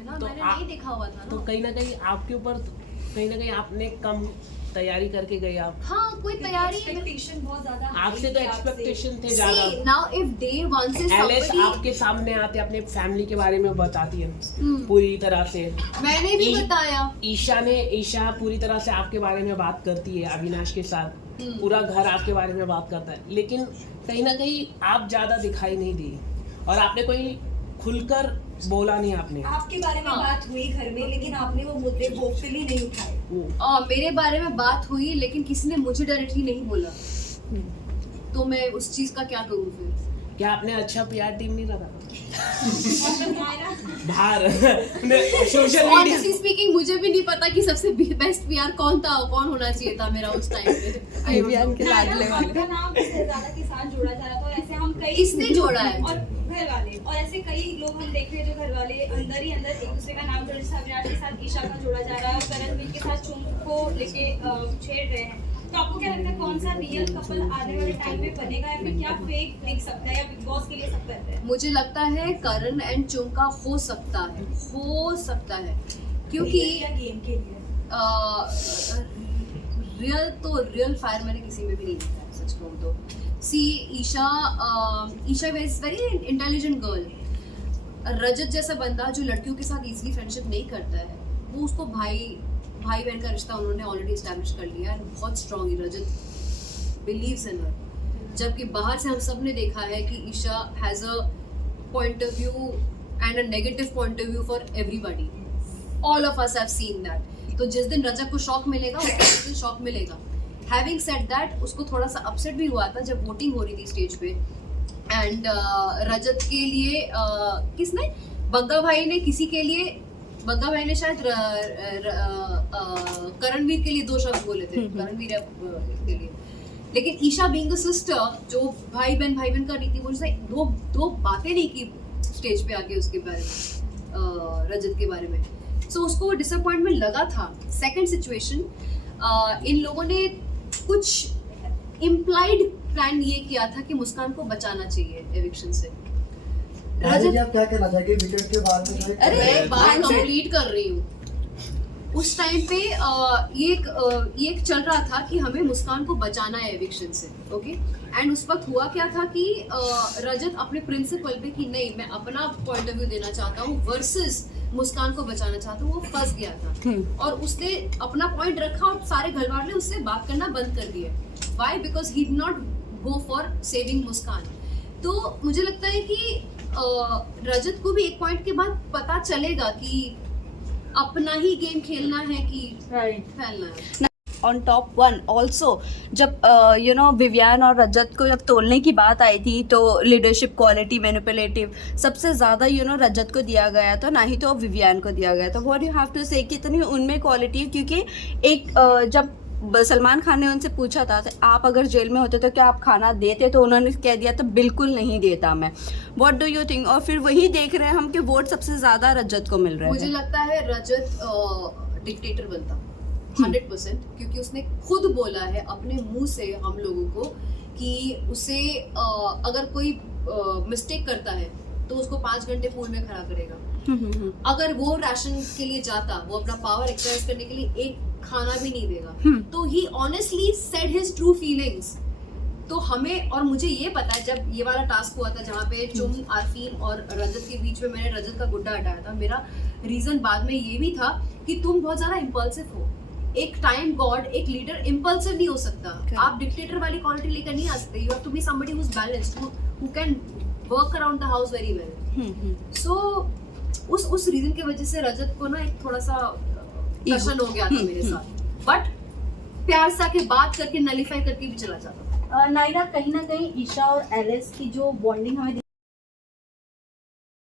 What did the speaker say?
है ना, तो मैंने नहीं देखा हुआ था तो ना। कहीं ना कहीं आपके ऊपर कहीं ना कहीं आपने कम तैयारी करके गए आप। हाँ, कोई तैयारी एक्सपेक्टेशन बहुत ज्यादा आपसे तो एक्सपेक्टेशन थे ज्यादा। See, now if day one से एलिस somebody आपके सामने आते अपने फैमिली के बारे में बताती है हम्म। पूरी तरह से। मैंने भी ई- बताया। ईशा पूरी तरह से आपके बारे में बात करती है अविनाश के साथ। पूरा घर आपके बारे में बात करता है, लेकिन कहीं ना कहीं आप ज्यादा दिखाई नहीं दी और आपने कोई खुलकर बोला नहीं आपने। आपके बारे में हाँ। बात हुई घर में, लेकिन आपने वो मुद्दे वोकली नहीं उठाए। मेरे बारे में बात हुई लेकिन किसी ने मुझे डायरेक्टली नहीं बोला, तो मैं उस चीज का क्या करूँ फिर। क्या आपने अच्छा पीआर टीम नहीं लगा और बाहर सोशल मीडिया? Honestly speaking, मुझे भी नहीं पता कि सबसे बेस्ट पीआर कौन होना चाहिए था मेरा उस टाइम पे। विवियन के लाडले वाले। आपका नाम इससे ज्यादा के साथ जोड़ा जा रहा था, और ऐसे हम कई किसने जोड़ा है? और घर वाले, और ऐसे कई लोग हम देख रहे हैं जो घर वाले अंदर ही अंदर एक दूसरे का नाम जोड़े, जैसे अविनाश के साथ ईशा का जोड़ा जा रहा है, करणवीर के साथ चुम को लेके छेड़ रहे हैं। तो आपको क्या लगता है कौन सा रियल कपल आने वाले टाइम में बनेगा, या फिर क्या फेक दिख सकता है, या बिग बॉस के लिए सब करते हैं? मुझे लगता है करण एंड चुंका हो सकता है क्योंकि या गेम के लिए रियल फायर मैंने किसी में भी नहीं देखा है, सच कहूँ तो। See Isha is very intelligent girl. Rajat जैसा बंदा जो लड़कियों के साथ इजीली फ्रेंडशिप नहीं करता है, वो उसको भाई बहन का रिश्ता उन्होंने ऑलरेडी एस्टैब्लिश कर लिया है। बहुत स्ट्रांग है रजत, बिलीव्स इन हर। जबकि बाहर से हम सब ने देखा है कि Isha has a point of view and a negative point of view for everybody. All of us have seen that. तो जिस दिन रजत को शॉक मिलेगा उसको उस दिन शॉक मिलेगा। हैविंग सेड दैट, उसको थोड़ा सा अपसेट भी हुआ था जब वोटिंग हो रही थी स्टेज पे, एंड रजत के लिए किसने, बग्गा भाई ने किसी के लिए, बग्गा भाई ने शायद करणवीर के लिए 2 शब्द बोले थे, करणवीर के लिए। लेकिन ईशा बीइंग द सिस्टर, जो भाई बहन का रीति, वो दो बातें नहीं की स्टेज पे आके उसके बारे में, रजत के बारे में। सो उसको डिसअपॉइंटमेंट लगा था। सेकंड सिचुएशन, इन लोगों ने कुछ इम्प्लाइड प्लान ये किया था कि मुस्कान को बचाना चाहिए एविक्शन से। रजत आप क्या कहना चाहेंगे विकेट के बारे में? अरे मैं बात कंप्लीट कर रही हूँ। उस टाइम पे ये एक चल रहा था कि हमें मुस्कान को बचाना है एविक्शन से, ओके। एंड उस वक्त हुआ क्या था कि रजत अपने प्रिंसिपल पे कि नहीं मैं अपना पॉइंट ऑफ व्यू देना चाहता हूँ वर्सेस मुस्कान को बचाना चाहता हूँ, वो फंस गया था। और उसने अपना पॉइंट रखा और सारे घर वाले उससे बात करना बंद कर दिए। Why? Because he did not go for saving Muskan. तो मुझे लगता है कि रजत को भी एक पॉइंट के बाद पता चलेगा कि अपना ही गेम खेलना है कि फैलना है। ऑन टॉप 1 ऑल्सो, जब विवियन और रजत को जब तोलने की बात आई थी, तो लीडरशिप क्वालिटी, मैनिपुलेटिव, सबसे ज़्यादा रजत को दिया गया था, ना ही तो विवियन को दिया गया था। व्हाट यू हैव टू से कि इतनी उनमें क्वालिटी है, क्योंकि एक जब सलमान खान ने उनसे पूछा था तो आप अगर जेल में होते तो क्या आप खाना देते, तो उन्होंने कह दिया तो बिल्कुल नहीं देता मैं। What do you think? और फिर वही देख रहे हैं हम कि वोट सबसे ज़्यादा रजत को मिल रहे हैं। मुझे लगता है रजत डिक्टेटर बनता 100%, क्योंकि उसने खुद बोला है अपने मुंह से हम लोगों को कि उसे अगर कोई मिस्टेक करता है तो उसको 5 घंटे पूल में खड़ा करेगा। अगर वो राशन के लिए जाता, वो अपना पावर एक्सरसाइज करने के लिए एक खाना भी नहीं देगा। तो he honestly said his true feelings. तो हमें, और मुझे ये पता है जब ये वाला टास्क हुआ था जहाँ पे चुम, आरफीन और रजत के बीच में मैंने रजत का गुड्डा हटाया था, मेरा रीजन बाद में ये भी था कि तुम बहुत ज्यादा इम्पल्सिव हो। एक टाइम गॉड, एक लीडर इम्पल्सिव नहीं हो सकता। आप डिक्टेटर वाली क्वालिटी लेकर नहीं आ सकते। You have to be somebody who is balanced, who can work around the house very well. So उस रीजन की वजह से रजत को ना एक थोड़ा सा टशन हो गया था मेरे साथ, बट प्यार से आके बात करके नलीफाई करके भी चला जाता था। नायरा, कहीं ना कहीं ईशा और एलिस की जो बॉन्डिंग हमें